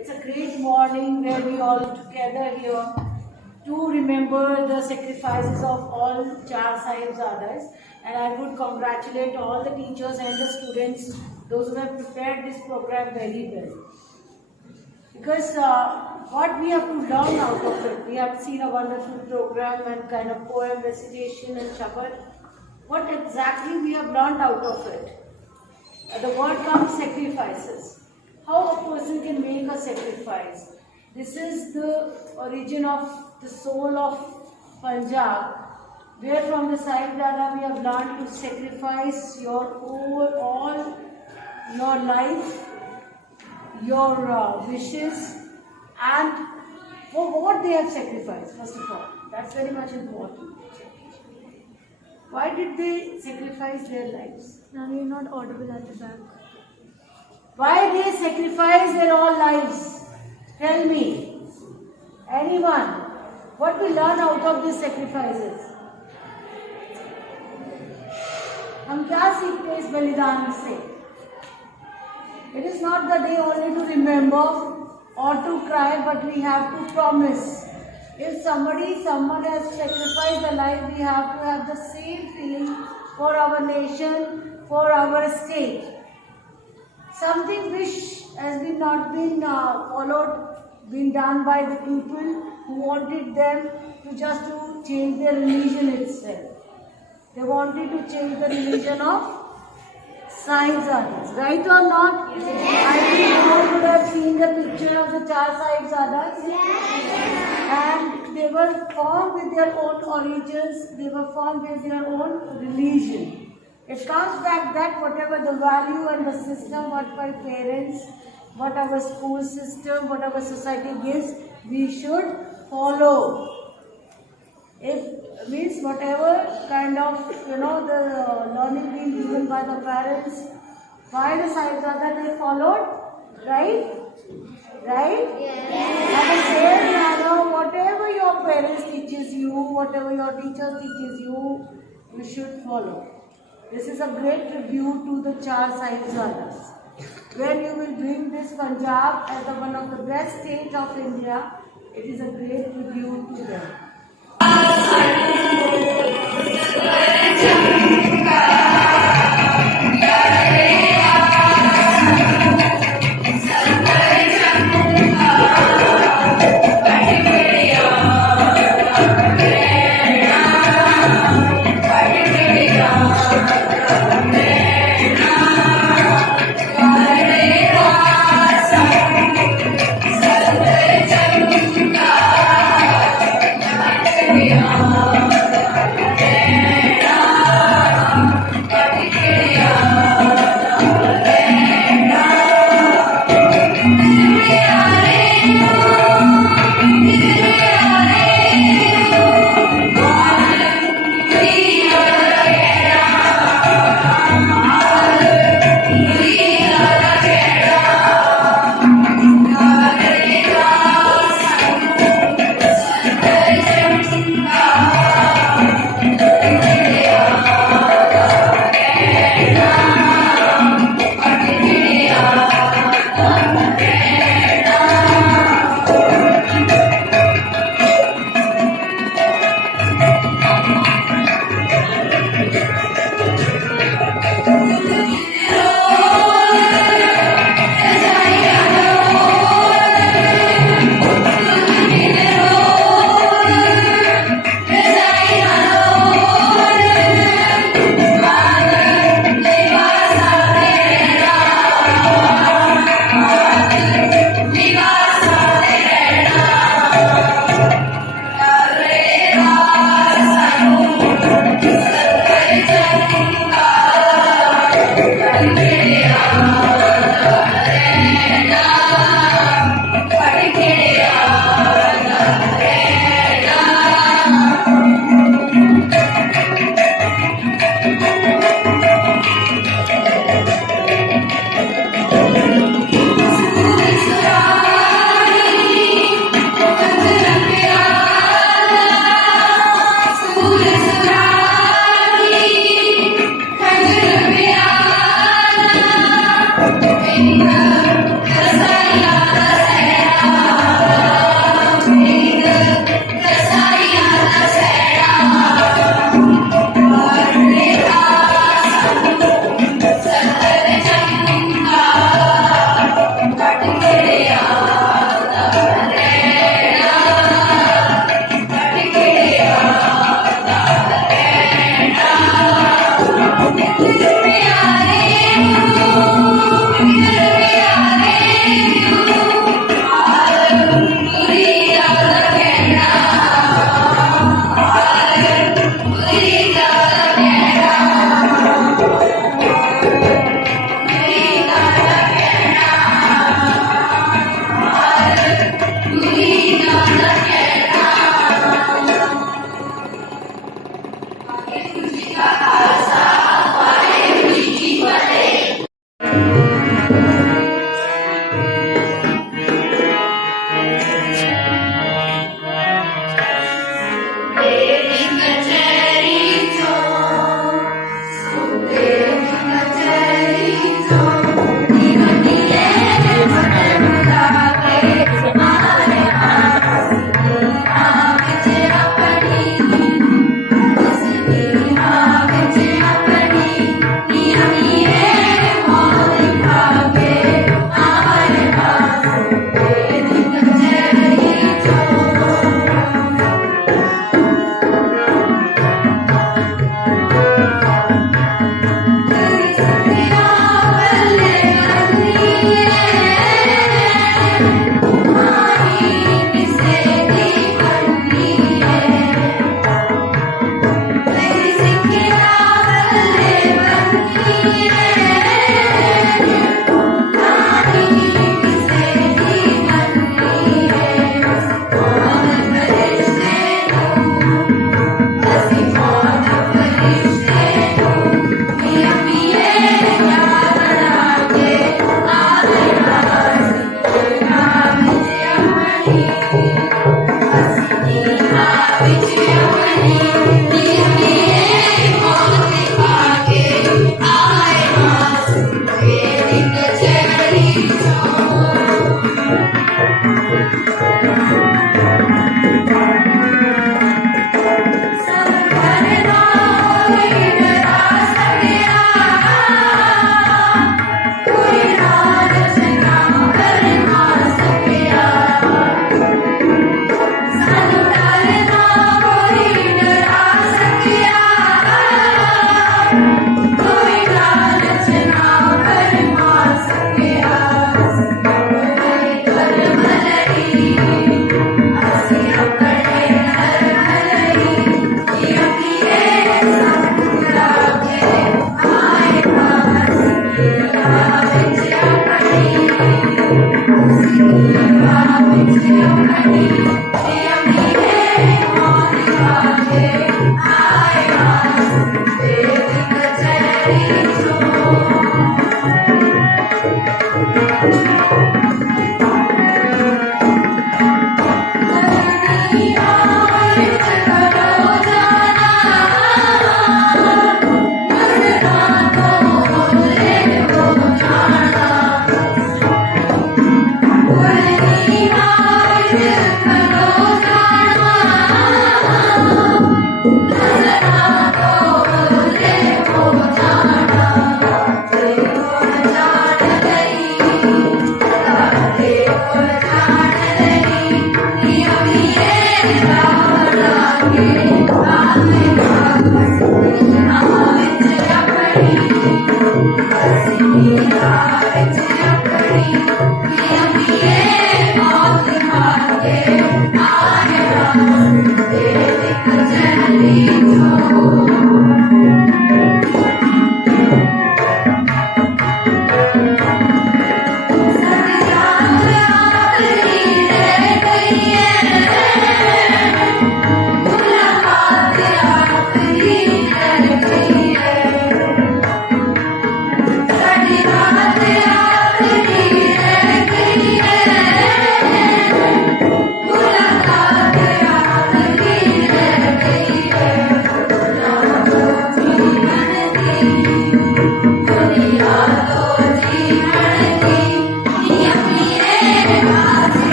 It's a great morning where we all together here to remember the sacrifices of all Char Sahibzadas, and I would congratulate all the teachers and the students, those who have prepared this program very well. Because what we have to learn out of it, we have seen a wonderful program and kind of poem recitation and shabad. What exactly we have learned out of it? The word comes sacrifices. How a person can make a sacrifice. This is the origin of the soul of Punjab, where from the Sahibzada we have learned to sacrifice your all your life, your wishes, and for what they have sacrificed, first of all. That's very much important. Why did they sacrifice their lives? Now you're not audible at the back. Why they sacrifice their all lives? Tell me. Anyone? What we learn out of these sacrifices? हम क्या सीखते हैं इस बलिदान से? It is not the day only to remember or to cry, but we have to promise. If someone has sacrificed their life, we have to have the same feeling for our nation, for our state. Something which has not been followed, been done by the people who wanted them to just to change their religion itself. They wanted to change the religion of Sahibzadas, right or not? Yes. I think you all would have seen the picture of the Char Sahibzadas. Yes. And they were formed with their own origins, they were formed with their own religion. It comes back that whatever the value and the system, what our parents, what our school system, what our society gives, we should follow. If means whatever kind of the learning being given by the parents, by the Sahibzada they followed, right? Right? Yes. At the same manner, whatever your parents teaches you, whatever your teachers teaches you, you should follow. This is a great tribute to the Char Sahibzadas. When you will bring this Punjab as one of the best states of India, it is a great tribute to them.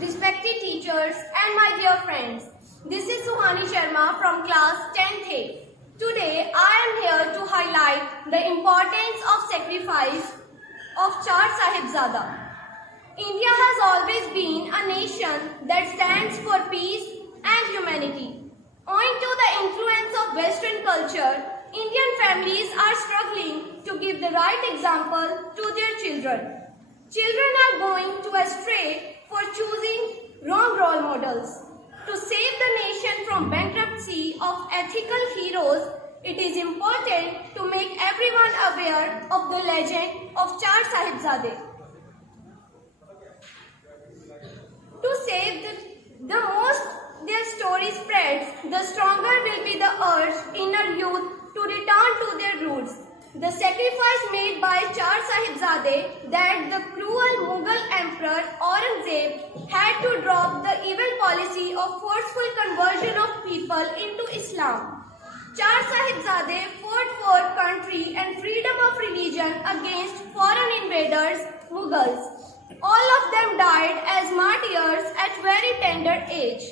respected teachers, and my dear friends. This is Suhani Sharma from class 10th A. Today, I am here to highlight the importance of sacrifice of Char Sahibzada. India has always been a nation that stands for peace and humanity. Owing to the influence of Western culture, Indian families are struggling to give the right example to their children. Children are going to astray for choosing wrong role models. To save the nation from bankruptcy of ethical heroes, it is important to make everyone aware of the legend of Char Sahibzade. To save the most their story spreads, the stronger will be the urge in our youth to return to their roots. The sacrifice made by Char Sahibzade that the cruel Mughal Emperor Aurangzeb had to drop the evil policy of forceful conversion of people into Islam. Char Sahibzade fought for country and freedom of religion against foreign invaders, Mughals. All of them died as martyrs at very tender age.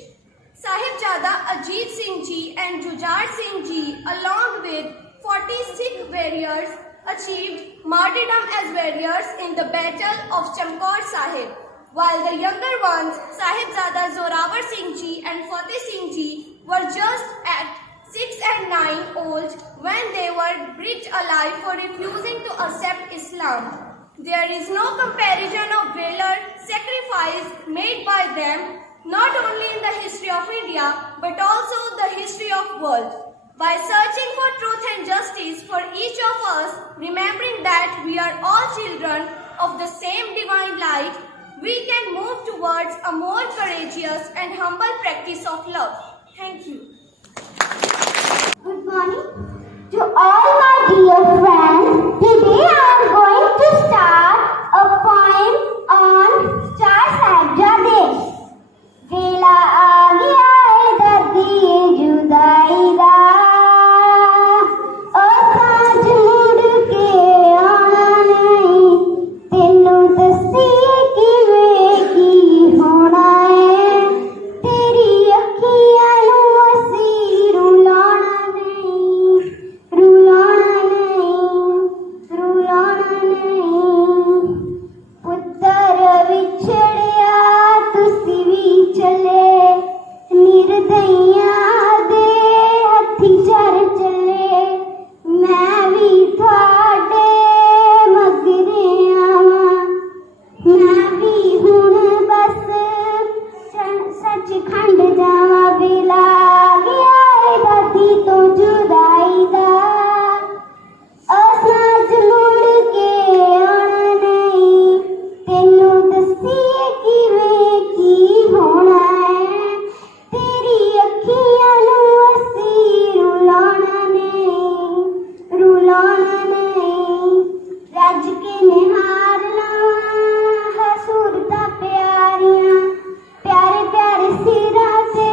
Sahibzada Ajit Singh Ji and Jujhar Singh Ji, along with 40 Sikh warriors, achieved martyrdom as warriors in the Battle of Chamkaur Sahib, while the younger ones, Sahibzada Zorawar Singh Ji and Fateh Singh Ji, were just at 6 and 9 old when they were buried alive for refusing to accept Islam. There is no comparison of valor, sacrifice made by them, not only in the history of India, but also the history of world. By searching for truth and justice for each of us, remembering that we are all children of the same divine light, we can move towards a more courageous and humble practice of love. Thank you. Good morning to all my dear friends. Today I am going to start a poem on Char Sahibzade. वेला आ गया है दर्दी जुदाई दा, ओ सांझ मुड़ के आना नहीं, तेनू दस्सीए किवें की होना है, तेरी अखियां नू असीं रुलाना नहीं, रुलाना नहीं, रुलाना नहीं। पुत्तर विछड़िया तुसी भी चले, निर्दयियां दे हथी चर चले, मैं भी थोड़े मगरे आवां, मैं भी हुण बस सचखंड जावां। वेला आ गया है दादी तो जुदाई दा, असां च मुड़ के आना नहीं, तेनू दस्सीए किवें की होना है, तेरी अखियां नू असीं रुलाना नहीं, रुलाना नहीं। रज के निहार लावां है सूरतां प्यारियां, प्यारे प्यारे सिरां ते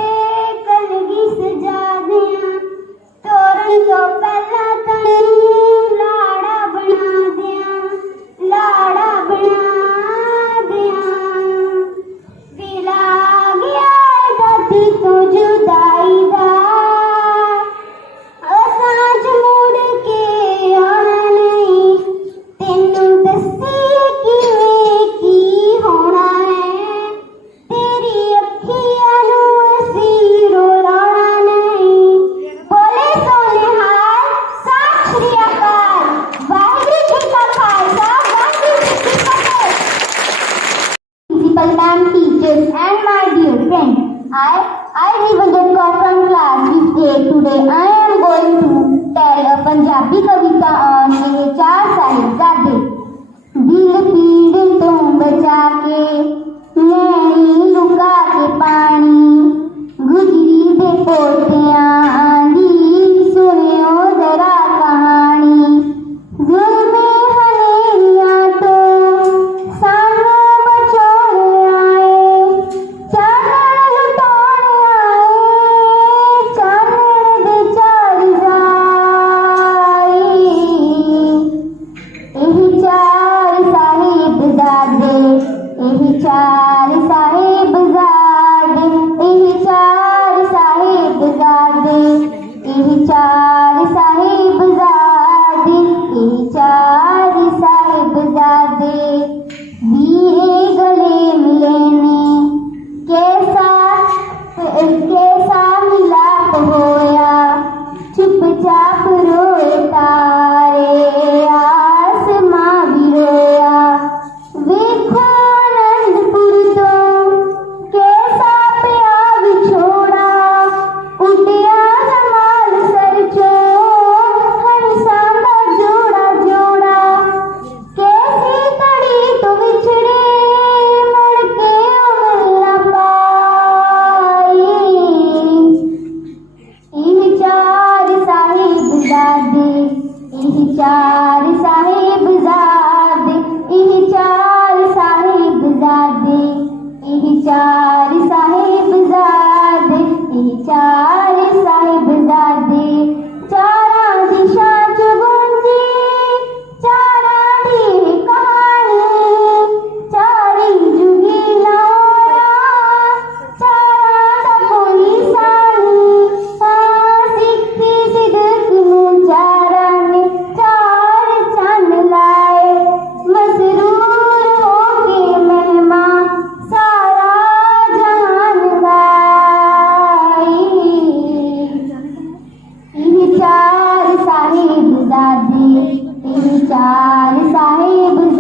कलगी सजा दियां, तोरण तो पहला तैनू लाड़ा बना दियां, लाड़ा बना दियां। वेला आ गया है दादी तो जुदाई दा, असां च मुड़ के आना नहीं, तेनू दस्सीए किवें की होना है, तेरी अखियां नू असीं रुलाना नहीं। बोले सोनिहाल, सत श्री अकाल। वाहिगुरू जी का खालसा, वाहिगुरू जी की फतेह। Principal ma'am, teachers and my dear friends, I Rivendra Kaur from class 5th A. Today I am going to tell a Punjabi kavita on Char Sahibzade. दिल पीड़ तो बचा के, नैनी लुका के पानी, गुजरी दे पोतियां दी सुनियो जरा कहानी। जुल्मे हनेरियां तो सानू बचाने आए, चानन लुटाने आए, चानन दे चार जाए। एही चार साहिबजादे, एही चार साहिबजादे। चार साहिबजादे, ये चार साहिबजादे, चारा दिशा च गूंजी चारा दी कहानी, चारी जुगी लाया चारा दा कोई सानी, सिक्खी सिदक नूं चारा ने चार चंद लाए, मसरूर होके महिमा सारा जहान गाई। ये चार साहिबजादे, ये चार साहिबजादे।